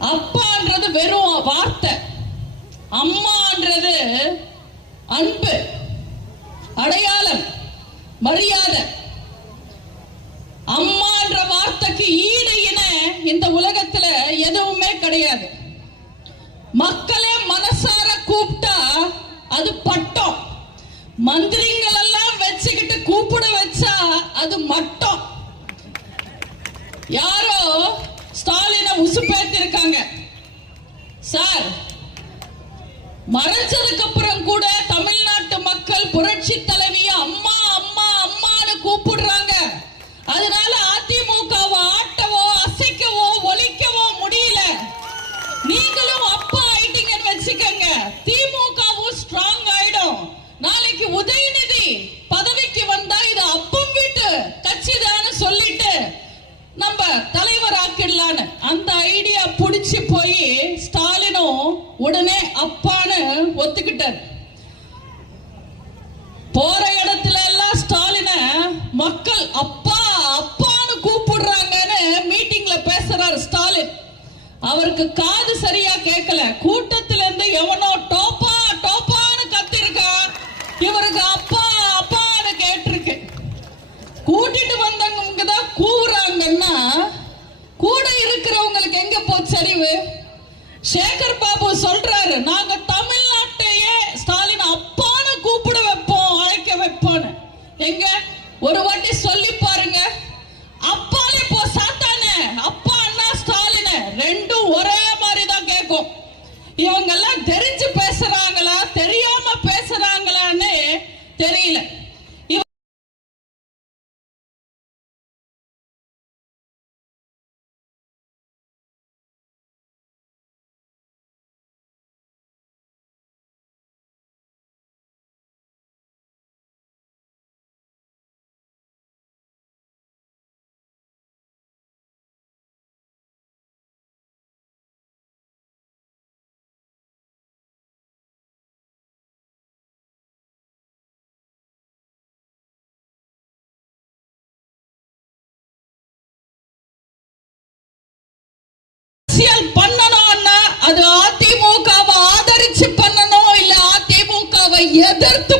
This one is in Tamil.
அப்பான்றது வெறும் வார்த்தை. அம்மான்றது அன்பு அடையாளம் மரியாதை. அம்மான்ற வார்த்தைக்கு ஈடு இன இந்த உலகத்துல எதுவுமே கிடையாது. மக்களே மனசார கூப்பிட்டா அது பட்டம். மந்திரிங்கள் எல்லாம் வச்சுக்கிட்டு கூப்பிட வச்சா அது மட்டம். யாரோ ஸ்டாலின் உசுப்பேத்தி இருக்காங்க சார் மறைச்சதுக்கு அப்புறம் கூட தமிழ்நாட்டு மக்கள் புரட்சி தலைவி அம்மா அம்மா அம்மான்னு கூப்பிடுறாங்க. போற இடத்துல எல்லாம் ஸ்டாலின மக்கள் அப்பா அப்பான்னு கூப்பிடுறாங்கன்னு மீட்டிங்ல பேசுறாரு ஸ்டாலின். அவருக்கு காது சரியா கேட்கல கூட்டத்துல இருந்து எவனோ டோப்பா டோப்பான்னு கத்திருக்கா இவருக்கு அப்பா அப்பான்னு கேட்டிருக்கு. கூட்டிட்டு வந்தவங்க தான் கூவுறாங்கன்னா கூட இருக்கிறவங்களுக்கு எங்க போச்சு சரிவு? சேகர் பாபு சொல்றாரு நாங்க எங்க? ஒரு வாட்டி சொல்லி பாருங்க. அப்ப பண்ணணும்னா அது